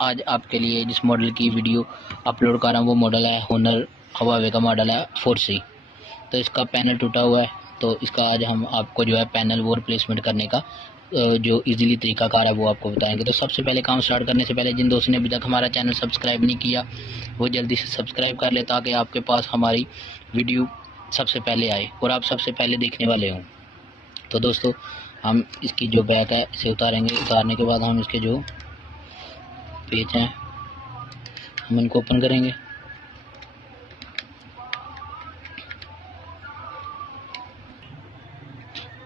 आज आपके लिए जिस मॉडल की वीडियो अपलोड कर रहा हूँ वो मॉडल है होनर हवावे का मॉडल है 4C। तो इसका पैनल टूटा हुआ है, तो इसका आज हम आपको जो है पैनल वो रिप्लेसमेंट करने का जो इजीली तरीकाकार है वो आपको बताएंगे। तो सबसे पहले काम स्टार्ट करने से पहले जिन दोस्तों ने अभी तक हमारा चैनल सब्सक्राइब नहीं किया वो जल्दी से सब्सक्राइब कर ले, ताकि आपके पास हमारी वीडियो सबसे पहले आए और आप सबसे पहले देखने वाले हों। तो दोस्तों हम इसकी जो बैक है इसे उतारेंगे। उतारने के बाद हम इसके जो पेज हैं हम इनको ओपन करेंगे।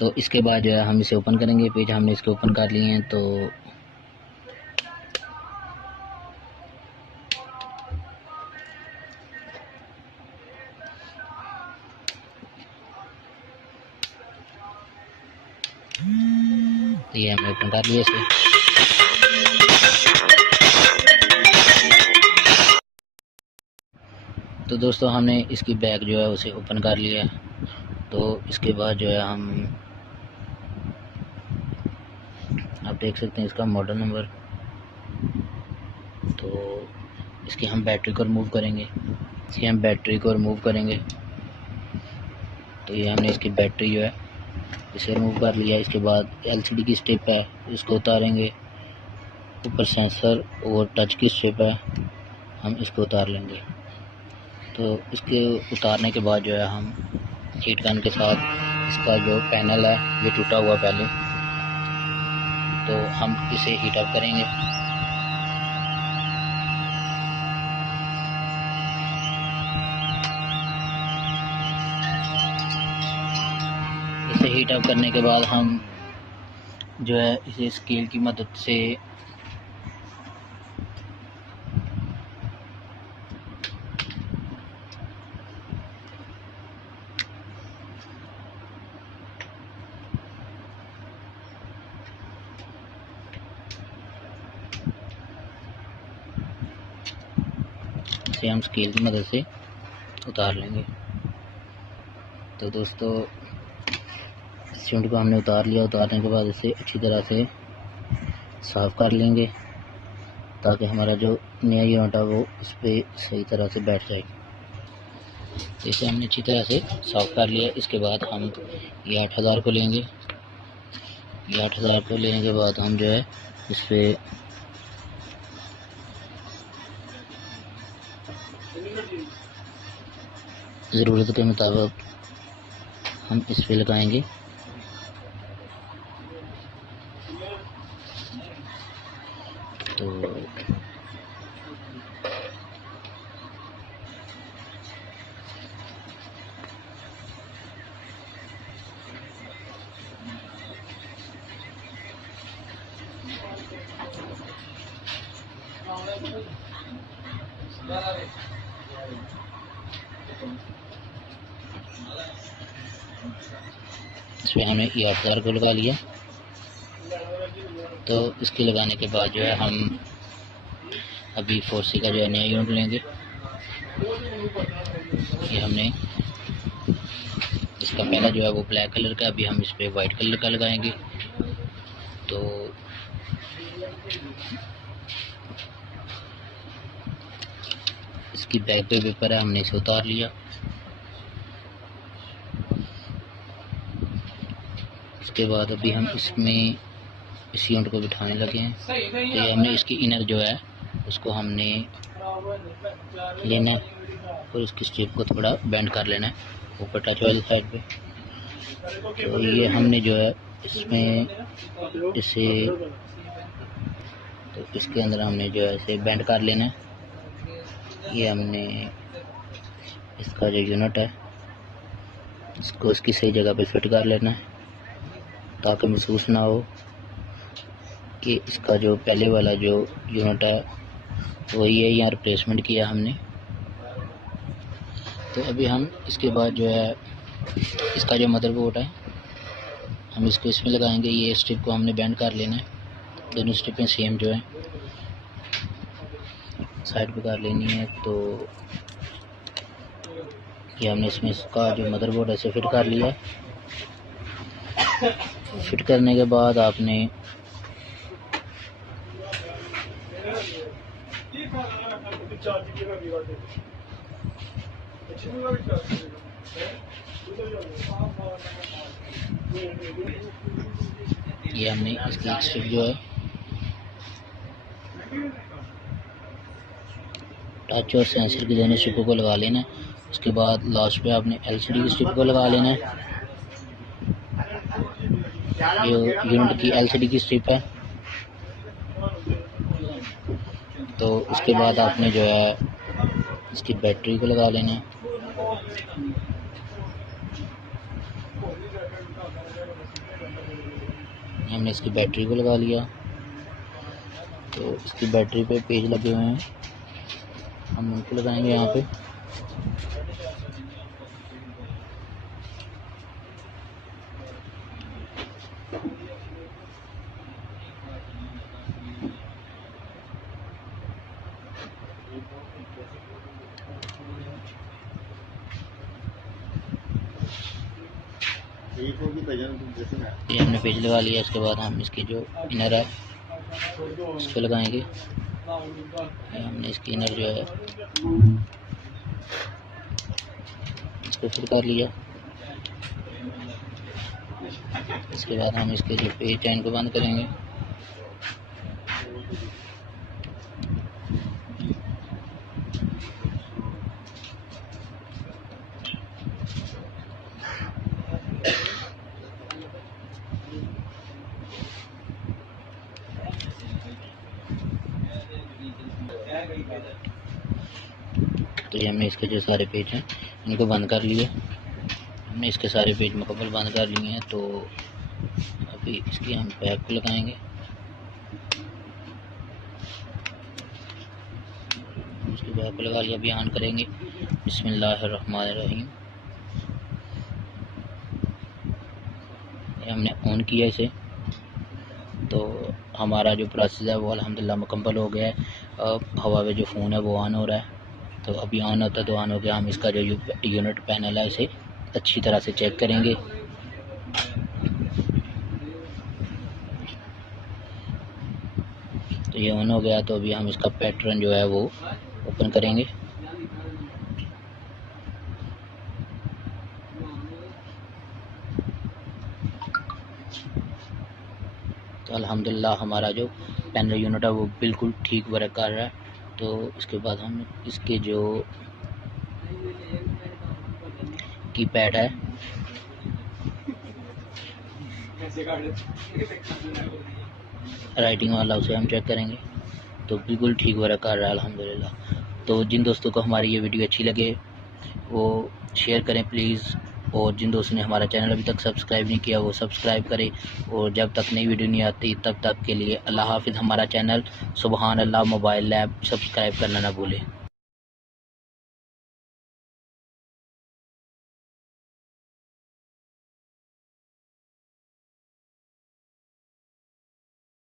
तो इसके बाद जो है हम इसे ओपन करेंगे। पेज हमने इसके ओपन कर लिए हैं। तो ये हमने ओपन कर लिया इसे। तो दोस्तों हमने इसकी बैक जो है उसे ओपन कर लिया है। तो इसके बाद जो है हम आप देख सकते हैं इसका मॉडल नंबर। तो इसकी हम बैटरी को रिमूव करेंगे। इसकी हम बैटरी को रिमूव करेंगे। तो ये हमने इसकी बैटरी जो है इसे रिमूव कर लिया। इसके बाद एलसीडी की स्ट्रिप है इसको उतारेंगे। ऊपर सेंसर और टच की स्ट्रिप है, हम इसको उतार लेंगे। तो इसके उतारने के बाद जो है हम हीट गन के साथ इसका जो पैनल है ये टूटा हुआ पहले, तो हम इसे हीट अप करेंगे। इसे हीट अप करने के बाद हम जो है इसे स्केल की मदद से हम स्केल की मदद से उतार लेंगे। तो दोस्तों इस यूनिट को हमने उतार लिया। उतारने के बाद इसे अच्छी तरह से साफ़ कर लेंगे, ताकि हमारा जो नया यूनिट है वो इस पर सही तरह से बैठ जाए। तो इसे हमने अच्छी तरह से साफ़ कर लिया। इसके बाद हम ये 8000 को लेंगे। ये 8000 को लेने के बाद हम जो है इस पर ज़रूरत के मुताबिक हम इस पे लगाएंगे। तो इसमें हमने ये 8000 को लगा लिया। तो इसके लगाने के बाद जो है हम अभी 4C का जो है नया यूनिट लेंगे। ये हमने इसका पहला जो है वो ब्लैक कलर का, अभी हम इस पर वाइट कलर का लगाएंगे। तो इसकी बैक पे पेपर है, हमने इसे उतार लिया। इसके बाद अभी हम इसमें इस यूनिट को बिठाने लगे हैं। तो ये हमने इसकी इनर जो है उसको हमने लेना है और इसकी स्ट्रिप को थोड़ा बेंड कर लेना है ऊपर टच वाली साइड पे। तो ये हमने जो है इसमें इसे तो इसके अंदर हमने जो है इसे बेंड कर लेना है। ये हमने इसका जो यूनिट है इसको इसकी सही जगह पे फिट कर लेना है, ताकि महसूस ना हो कि इसका जो पहले वाला जो यूनिट है वही है, यहाँ रिप्लेसमेंट किया हमने। तो अभी हम इसके बाद जो है इसका जो मदरबोर्ड है हम इसको इसमें लगाएंगे। ये स्ट्रिप को हमने बेंड कर लेना है, दोनों स्ट्रिपें सेम जो है साइड पे कर लेनी है। तो ये हमने इसमें इसका जो मदरबोर्ड है इसे फिट कर लिया है। फिट करने के बाद आपने ये हमने इसकी एक स्ट्रिप जो है टच और सेंसर की दोनों स्ट्रिपों को लगा लेना है। उसके बाद लास्ट पे आपने LCD की स्ट्रिप को लगा लेना है। ये यूनिट की LCD की स्ट्रिप है। तो उसके बाद आपने जो है इसकी बैटरी को लगा लेना है। हमने इसकी बैटरी को लगा लिया। तो इसकी बैटरी पे पेज लगे हुए हैं, हम उनको लगाएंगे यहाँ पे। ये हमने पेज लगा लिया। इसके बाद हम इसके जो इनर है इसको लगाएंगे। हमने इसकी इनर जो है इसको फिट कर लिया। इसके बाद हम इसके जो पेज है इनको बंद करेंगे। तो ये हमने इसके जो सारे पेज हैं इनको बंद कर लिए। हमने इसके सारे पेज मुकम्मल बंद कर लिए हैं। तो अभी इसकी हम बैक को लगाएंगे। इसकी बैक को लगा लिया। अभी ऑन करेंगे। बिस्मिल्लाहिर्रहमानिर्रहीम। हमने ऑन किया इसे। तो हमारा जो प्रोसेस है वो अल्हम्दुलिल्लाह मुकम्मल हो गया है। अब हवावे जो फ़ोन है वो ऑन हो रहा है। तो अभी ऑन होता है तो ऑन हो गया। हम इसका जो यूनिट पैनल है इसे अच्छी तरह से चेक करेंगे। तो ये ऑन हो गया। तो अभी हम इसका पैटर्न जो है वो ओपन करेंगे। तो अल्हम्दुलिल्लाह हमारा जो पैनल यूनिट है वो बिल्कुल ठीक वर्क कर रहा है। तो इसके बाद हम इसके जो कीपैड है राइटिंग वाला उसे हम चेक करेंगे। तो बिल्कुल ठीक वर्क कर रहा है अल्हम्दुलिल्लाह। तो जिन दोस्तों को हमारी ये वीडियो अच्छी लगे वो शेयर करें प्लीज़। और जिन दोस्तों ने हमारा चैनल अभी तक सब्सक्राइब नहीं किया वो सब्सक्राइब करें। और जब तक नई वीडियो नहीं आती तब तक के लिए अल्लाह हाफिज़। हमारा चैनल सुबहान अल्लाह मोबाइल लैब सब्सक्राइब करना ना भूलें।